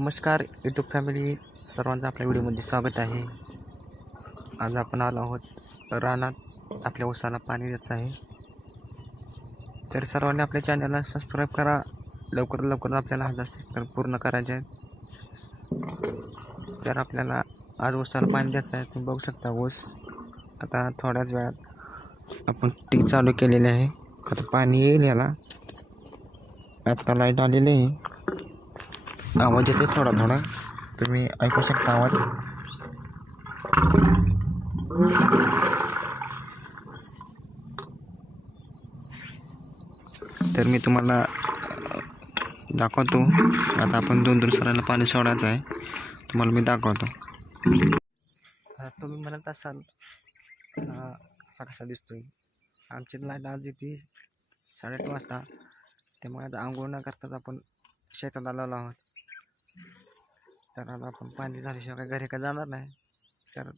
नमस्कार YouTube family, सर्वांचं आपल्या व्हिडिओमध्ये स्वागत आहे. आज आपण आलो आहोत रानात. आपल्या ऊसाला पाणी द्यायचं आहे. तर सर्वांनी आपल्या चॅनलला सबस्क्राईब करा. लवकरात आपल्याला 1000 सबस्क्राईब पूर्ण करायचे आहेत. तर आपल्याला आज ऊसाला पाणी द्यायचं आहे. तुम्ही बघू शकता ऊस आता थोड्याच वेळात आपण टी चालू केलेले आहे. आता पाणी येईल याला. आता लाईट आलेली आहे. आवाज येते थोडा तुम्ही ऐकू शकता आवाज. तर मी तुम्हाला दाखवतो. आता आपण 2 सरांना पाणी सोडायचं आहे. तुम्हाला मी दाखवतो. तुम्ही म्हणत असाल असा कसा दिसतोय. आमची लाईट आज येते 8:30 वाजता. त्यामुळे आता आंघोळ न करताच आपण शेतात आलेलो आहोत. तर आता आपण पाणी झाल्याशिवाय घरी का जाणार नाही. तर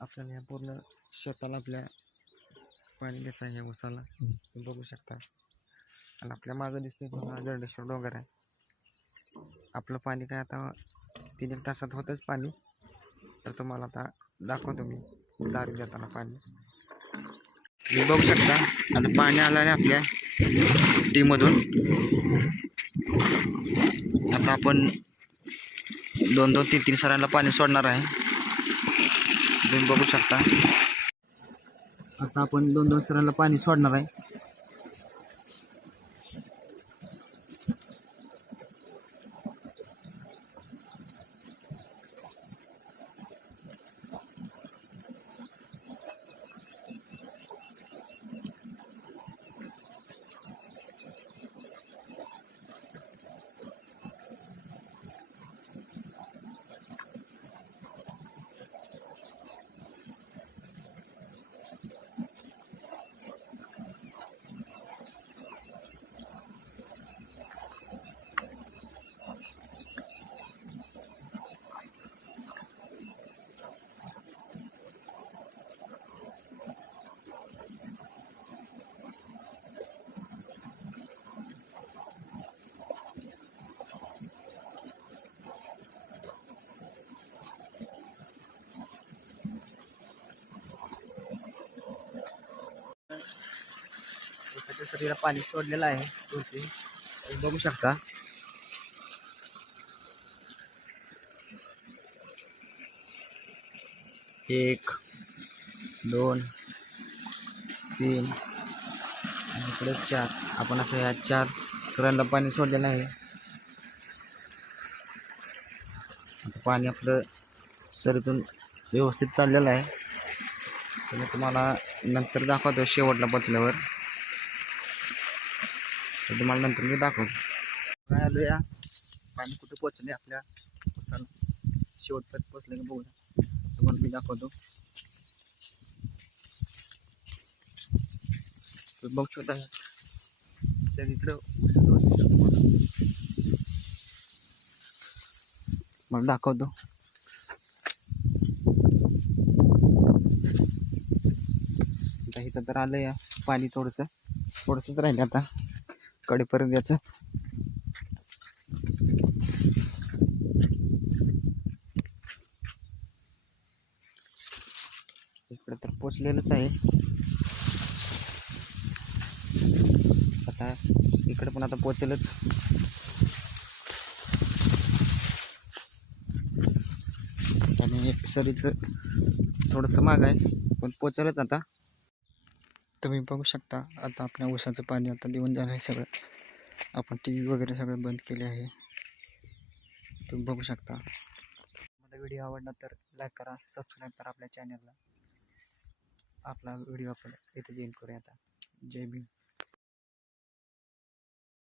आपल्याला या पूर्ण शेताला आपल्या पाणी द्यायचं आहे. या ऊसाला तुम्ही बघू शकता. आणि आपल्या मागं दिसते जरडेश्वर डोंगर आहे. आपलं पाणी काय आता 3-1 तासात होतंच पाणी. तर तुम्हाला आता दाखवतो मी दारी देताना पाणी. तुम्ही बघू शकता आता पाणी आलं आहे आपल्या टीममधून. आता आपण 2-2, 3-3 सरांना पाणी सोडणार आहे. तुम्ही बघू शकता. आता आपण 2-2 सरांना पाणी सोडणार आहे. शरीराला पाणी सोडलेलं आहे. तुम्ही बघू शकता. एक 2 3 आणि इकडे 4. आपण असं या 4 सरांना पाणी सोडलेलं आहे. आता पाणी आपलं सरीतून व्यवस्थित चाललेलं आहे. तर मी तुम्हाला नंतर दाखवतो शेवटला पोचल्यावर. तर तुम्हाला नंतर मी दाखवतो. काय आलो या पाणी कुठे पोचले आपल्या ऊसाला. शेवटपर्यंत पोचले का बघू. तुम्हाला मी दाखवतो. बघू शकता सगळीकडं मला दाखवतो. आता इथं तर आलं या पाणी थोडंसंच राहिलं आता कडेपर्यंत याचं. इकडे तर पोचलेलंच आहे. आता इकडे पण आता पोचेलच. आणि एक सरीचं थोडंसं माग आहे पण पोचेलच आता. तुम्ही बघू शकता आता आपल्या ऊसाचं पाणी आता देऊन झालं आहे सगळं. आपण TV वगैरे सगळं बंद केले आहे. तुम्ही बघू शकता. मला व्हिडिओ आवडला तर लाईक करा, सबस्क्राईब करा आपल्या चॅनलला. आपला व्हिडिओ आपण इथे जॉईन करूया आता. जय भीम.